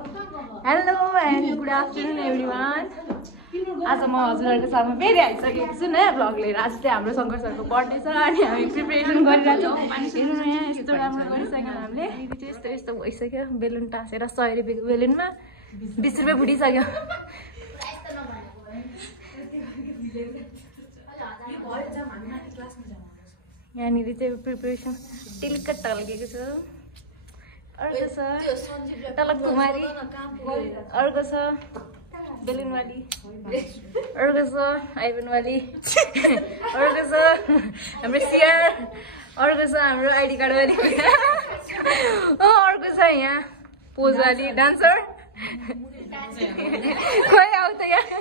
Hello and good afternoon everyone. आज म हजुरहरूको साथमा फेरि आइसकेको छु नयाँ भ्लग लिएर। आज चाहिँ हाम्रो शङ्कर सरको बर्थडे छ अनि हामी प्रिपरेसन गरिरहेको छौँ। हेर्नु न यहाँ यस्तो राम्रो गरिसक्यौँ हामीले। दिदी चाहिँ यस्तो यस्तो भइसक्यो, बेलुन टाँसेर 100 रुपियाँको बेलुनमा 20 रुपियाँ फुटिसक्यो। यहाँनिर चाहिँ प्रिपरेसन टिल्क टल्केको छ। अर्को छ तल कुमारी, अर्को छ बेलुनवाली, अर्को छ आइबनवाली, अर्को छ हाम्रो सिआर, अर्को छ हाम्रो आइडी कार्डवाली, अर्को छ यहाँ पोजवाली डान्सर। खोइ आऊ त यहाँ।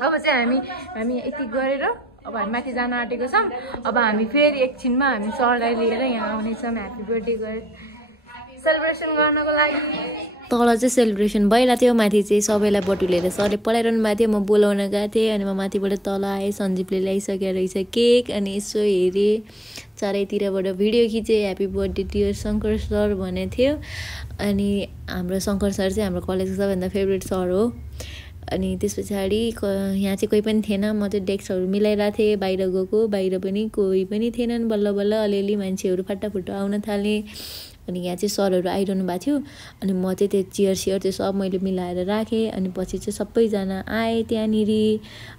अब चाहिँ हामी यति गरेर अब हामी माथि जान आँटेको छौँ। अब हामी फेरि एकछिनमा हामी सरलाई लिएर यहाँ आउनेछौँ ह्याप्पी बर्थडे सेलिब्रेसन गर्नको लागि। तल चाहिँ सेलिब्रेसन भइरहेको थियो, माथि चाहिँ सबैलाई बटुलेर सरले पढाइरहनु भएको थियो। म बोलाउन गएको थिएँ अनि म माथिबाट तल आएँ। सञ्जीवले ल्याइसकेको रहेछ केक अनि यसो हेरेँ, चारैतिरबाट भिडियो खिचेँ। Happy birthday dear Shankar sir भनेको थियो। अनि हाम्रो शङ्कर सर चाहिँ हाम्रो कलेजको सबैभन्दा फेभरेट सर हो। अनि त्यस पछाडि यहाँ चाहिँ कोही पनि थिएन। म चाहिँ डेस्कहरू मिलाइरहेको थिएँ, बाहिर गएको, बाहिर पनि कोही पनि थिएनन्। बल्ल बल्ल अलिअलि मान्छेहरू फटाफट आउन थाले। अनि यहाँ चाहिँ सरहरू आइरहनु भएको थियो। अनि म चाहिँ त्यो चियर त्यो सब मैले मिलाएर राखेँ। अनि पछि चाहिँ सबैजना आए त्यहाँनिर।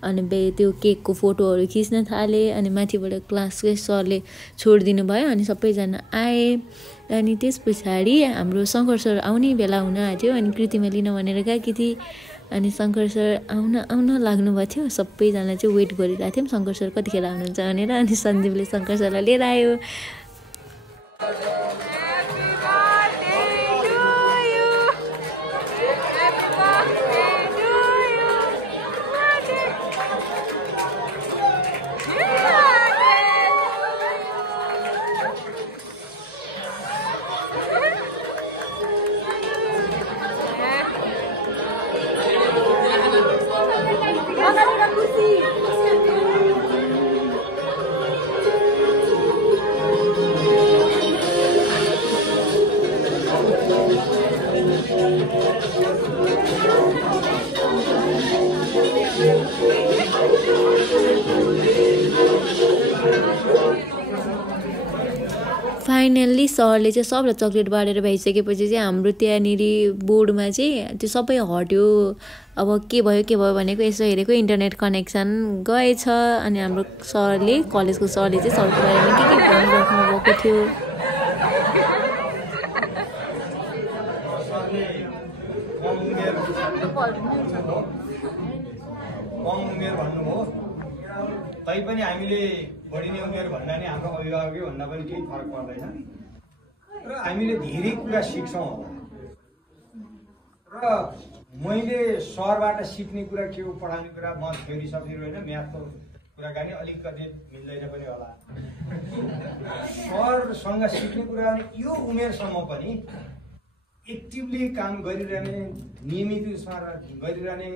अनि त्यो केकको फोटोहरू खिच्न थालेँ। अनि माथिबाट क्लासकै सरले छोडिदिनु भयो। अनि सबैजना आए। अनि त्यस पछाडि हाम्रो शङ्कर सर आउने बेला हुन आँट्यो। अनि कृतिमा लिन भनेर गएकी थिएँ। अनि शङ्कर सर आउन लाग्नुभएको थियो। सबैजना चाहिँ वेट गरिरहेको थियौँ शङ्कर सर कतिखेर आउनुहुन्छ भनेर। अनि सञ्जीवले शङ्कर सरलाई लिएर आयो। फाइनल्ली सरले चाहिँ सबलाई चक्लेट बाँडेर भइसकेपछि चाहिँ हाम्रो त्यहाँनिर बोर्डमा चाहिँ त्यो सबै हट्यो। अब के भयो भनेको यसो हेरेको इन्टरनेट कनेक्सन गएछ। अनि हाम्रो सरले कलेजको सरले चाहिँ सरको बारेमा के भनिराख्नु भएको थियो। तैपनि हामीले बढी नै उमेर भन्दा नि हाम्रो अभिभावकै भन्दा पनि केही फरक पर्दैन र हामीले धेरै कुरा सिक्छौँ होला। र मैले सरबाट सिक्ने कुरा के हो, पढाउने कुरा, म थ्योरी सब्जेक्ट होइन, म्याथको कुराकानी अलिकति मिल्दैन पनि होला। सरसँग सिक्ने कुरा यो उमेरसम्म पनि एक्टिभली काम गरिरहने, नियमित उसमा गरिरहने,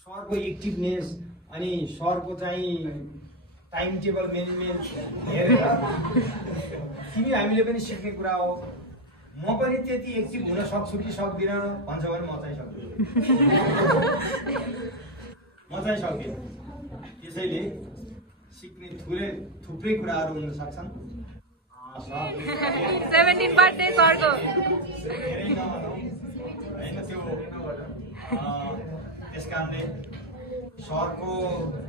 सरको एक्टिभनेस अनि सरको चाहिँ टाइम टेबल म्यानेजमेन्ट हेरेर तिमी हामीले पनि सिक्ने कुरा हो। म पनि त्यति एक्टिभ हुन सक्छु कि सक्दिनँ भन्छ भने म चाहिँ सक्दिनँ। त्यसैले सिक्ने थुप्रै कुराहरू हुन सक्छन्। 17 बर्थडे सरको होइन त्यो त्यस कारणले सरको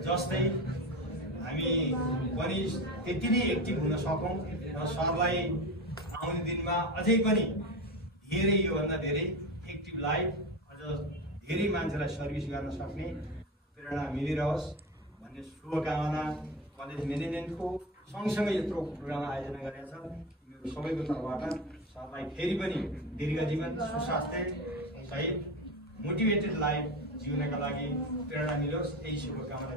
जस्तै हामी पनि त्यति नै एक्टिभ हुन सकौँ र सरलाई आउने दिनमा अझै पनि धेरै योभन्दा धेरै एक्टिभ लाइफ, अझ धेरै मान्छेलाई सर्भिस गर्न सक्ने प्रेरणा मिलिरहोस् भन्ने शुभकामना कलेज म्यानेजमेन्टको सँगसँगै यत्रो प्रोग्राम आयोजना गरेका छ तिमीहरू सबैको तर्फबाट सरलाई फेरि पनि दीर्घ जीवन, सुस्वास्थ्य सहित मोटिभेटेड लाइफ जिउनका लागि प्रेरणा मिलोस्, यही शुभकामना।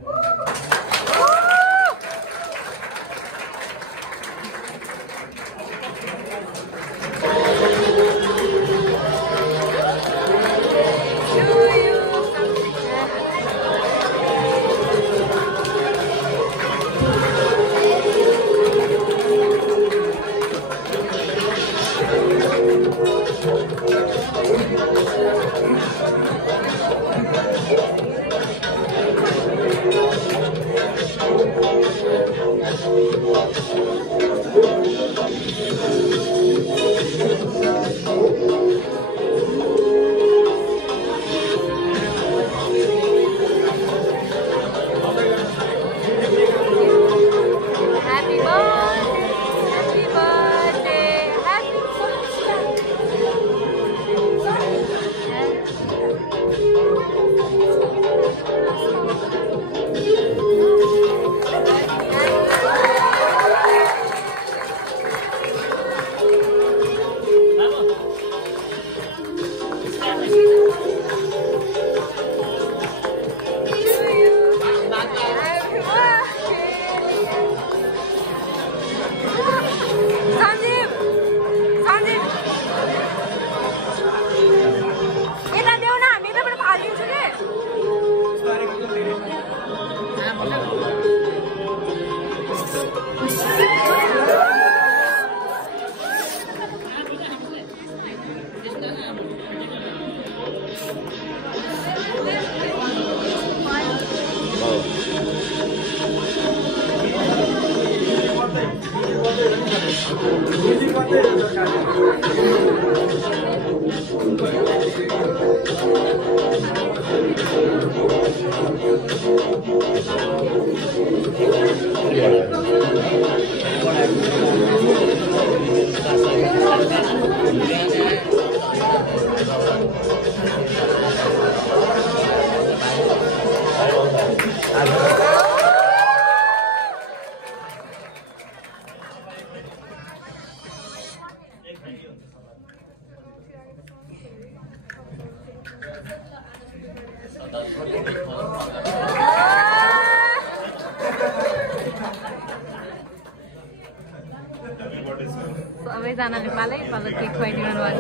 सबैजनाले पालै पालो केक खुवाइदिनु भएको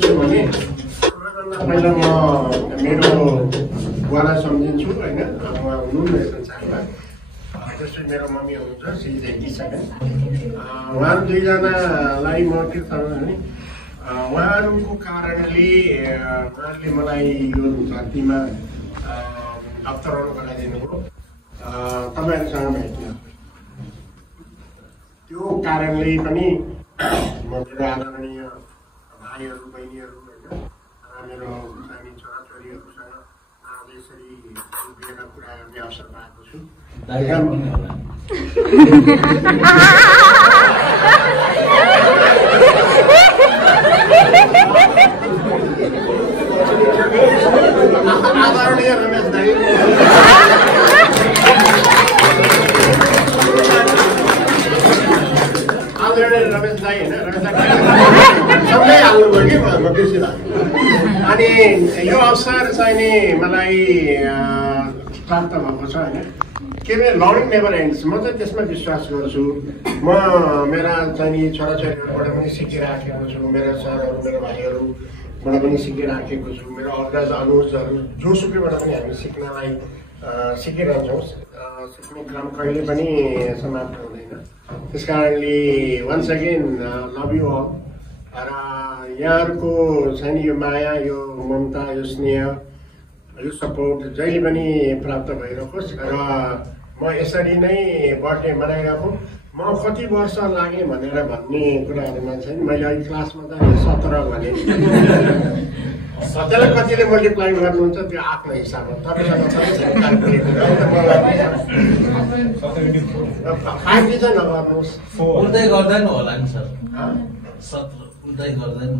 छ मलाई पहिला म मेरो बुवालाई सम्झिन्छु होइन उहाँ हुनुहुन्न संसारमा जस्तै मेरो मम्मी हुनुहुन्छ सी इज 87 उहाँहरू दुईजनालाई म के छ भने उहाँहरूको कारणले उहाँहरूले मलाई यो धरतीमा डक्टरहरू बनाइदिनु हो तपाईँहरूसँग भेट्न त्यो कारणले पनि म मेरो आदरणीय भाइहरू बहिनीहरू होइन मेरो सानी छोराछोरीहरूसँग आज यसरी उभिएर कुरा गर्ने अवसर पाएको छु आदरणीय रमेश दाई रमेश दाई होइन रमेश दाई सबै हाल्नुभयो कि म खुसी लाग्यो अनि यो अवसर चाहिँ नि मलाई प्राप्त भएको छ होइन के अरे लर्निङ नेभर एन्ड्स म चाहिँ त्यसमा विश्वास गर्छु म मेरा चाहिँ नि छोराछोरीहरूबाट पनि सिकिराखेको छु मेरा सरहरू मेरो भाइहरूबाट पनि सिकिराखेको छु मेरो अग्रज अनुजहरू जोसुकैबाट पनि हामी सिक्नलाई सिकिरहन्छौँ सिक्ने क्रम कहिले पनि समाप्त हुँदैन त्यस कारणले once again love you all र यहाँहरूको चाहिँ यो माया यो ममता यो स्नेह यो सपोर्ट जहिले पनि प्राप्त भइरहोस् र म यसरी नै बर्थडे मनाइरहेको म कति वर्ष लाग्यो भनेर भन्ने कुराहरूमा चाहिँ मैले अहिले क्लासमा त 17 भने त्यसलाई कतिले मल्टिप्लाई गर्नुहुन्छ त्यो आफ्नो हिसाबमा तपाईँसँग फाइभ चाहिँ नगर्नुहोस् उल्टै गर्दैन होला नि सर 17 उल्टै गर्दैन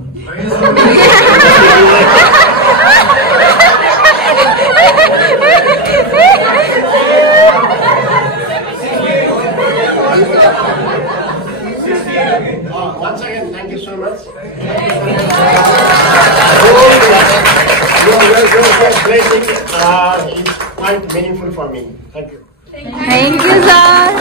Once again, thank you so much. Your blessing is quite meaningful for me. Thank you. Thank you, sir.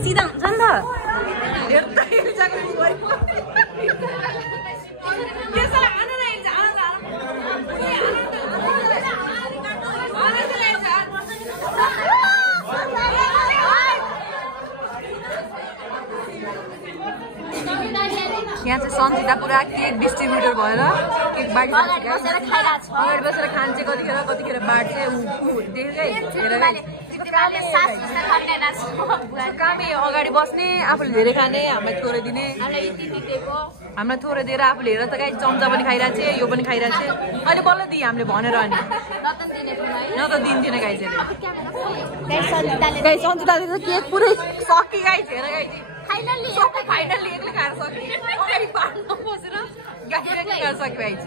सीधा हुन्छ नि यहाँ चाहिँ सन्जिता पुरा केक डिस्ट्रिब्युटर भएर केक बाँड्छ अगाडि बसेर खान्छ कतिखेर बाँड्छ कामै अगाडि बस्ने आफूले धेरै खाने हामीलाई थोरै दिने हामीलाई थोरै दिएर आफूले हेरेर त गाई चम्चा पनि खाइरहेको छ यो पनि खाइरहेको छ अहिले बल्ल दिए हामीले भनेर अनि न त दिन्थेन गाइज गाइज सन्जिताले त केक पुरै सकि गाइज हेर गाइज फाइनल्ली एक्लै खाएर सकि अगाडि बाँड्न बसेर खाएर सकि गाइज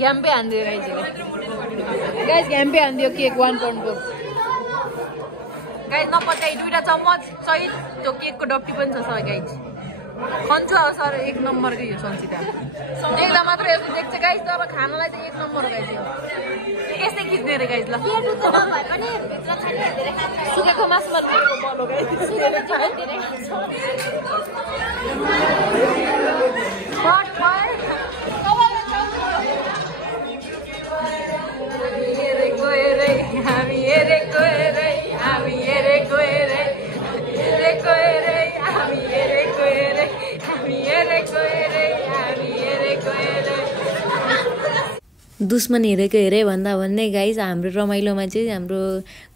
ग्याम्पे हानिदियो गाइज ग्याम्पे हानिदियो केक 1 पाउन्डको गाइज नपचाइ 2टा चम्मच सहित त्यो केकको डब्बी पनि छ सर गाइज खन्छु अब सर 1 नम्बरको यो सन्चिता देख्दा मात्र यस्तो देख्छ गाइज त अब खानालाई त 1 नम्बर गाइज यो यस्तै खिच्ने रे गाइज ल सुकेको मासुमा बलो गाइज दुश्मन हेरेको हेरे भन्दा भन्दै गाइज हाम्रो रमाइलोमा चाहिँ हाम्रो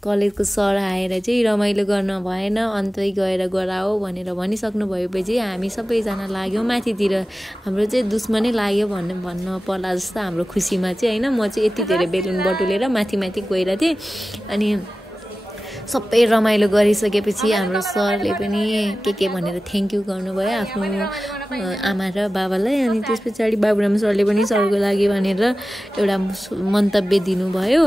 कलेजको सर आएर चाहिँ रमाइलो गर्न भएन अन्तै गएर गराओ भनेर भनिसक्नु भएपछि हामी सबैजना लाग्यौँ माथितिर हाम्रो चाहिँ दुश्मनै लाग्यो भन्न पर्ला जस्तो हाम्रो खुसीमा चाहिँ होइन म चाहिँ यति धेरै बेलुन बटुलेर माथि गइरहेको थिएँ अनि सबै रमाइलो गरिसकेपछि हाम्रो सरले पनि के भनेर थ्याङ्क यू गर्नुभयो आफ्नो आमा र बाबालाई अनि त्यस पछाडि बाबुराम सरले पनि सरको लागि भनेर एउटा मन्तव्य दिनुभयो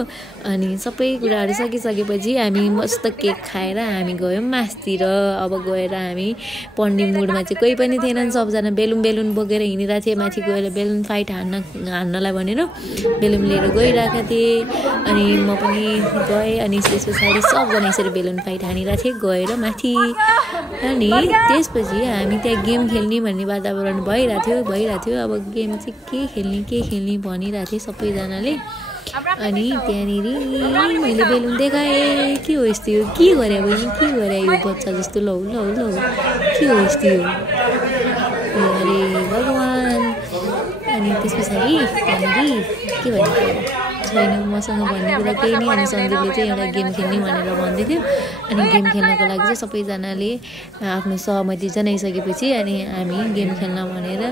अनि सबै कुराहरू सकिसकेपछि हामी मस्त केक खाएर हामी गयौँ मासतिर अब गएर हामी पढ्ने मुडमा चाहिँ कोही पनि थिएनन् सबजना बेलुन बोकेर हिँडिरहेको थिएँ माथि गएर बेलुन फाइट हान्नलाई भनेर बेलुन लिएर गइरहेका थिएँ अनि म पनि गएँ अनि त्यस पछाडि सबजना यसरी बेलुन फाइट हानिरहेको थिएँ गएर माथि अनि त्यसपछि हामी त्यहाँ गेम खेल्ने भन्ने वातावरण भइरहेको थियो अब गेम चाहिँ के खेल्ने भनिरहेको थिएँ सबैजनाले अनि त्यहाँनिर मैले बेलुन देखाएँ के हो यस्तो यो के गरे बहिनी के गरे यो बच्चा जस्तो लौ के हो यस्तो यो अरे भगवान् अनि त्यस पछाडि त्यहाँनिर के भन्नु छैन मसँग भन्ने कुरा केही नै अनि सञ्जीवले चाहिँ एउटा गेम खेल्ने भनेर भन्दै थियो अनि गेम खेल्नको लागि चाहिँ सबैजनाले आफ्नो सहमति जनाइसकेपछि अनि हामी गेम खेल्न भनेर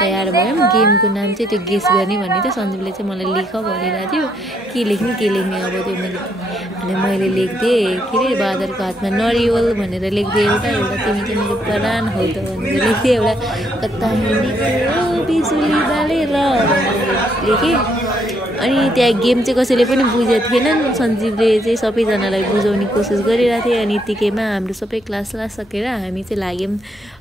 तयार भयौँ गेमको नाम चाहिँ त्यो गेस गर्ने भन्ने थियो सञ्जीवले चाहिँ मलाई लेख भनिरहेको थियो के लेख्ने अब त्यो अनि मैले लेख्दिएँ के अरे बादलको हातमा नरिवल भनेर लेख्दिएँ एउटा तिमी चाहिँ मेरो प्राण हौ त भनेर लेख्थेँ एउटा कता हिँडेको बिजुली बालेर भनेर लेखेँ अनि त्यहाँ गेम चाहिँ कसैले पनि बुझेको थिएनन् सञ्जीवले चाहिँ सबैजनालाई बुझाउने कोसिस गरिरहेको थिएँ अनि यतिकैमा हाम्रो सबै क्लास सकेर हामी चाहिँ लाग्यौँ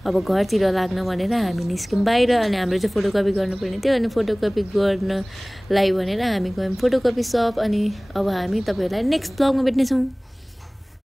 अब घरतिर लाग्न भनेर हामी निस्क्यौँ बाहिर अनि हाम्रो चाहिँ फोटोकपी गर्नुपर्ने थियो अनि फोटोकपी गर्नलाई भनेर हामी गयौँ फोटोकपी सप अनि अब हामी तपाईँहरूलाई नेक्स्ट ब्लगमा भेट्नेछौँ।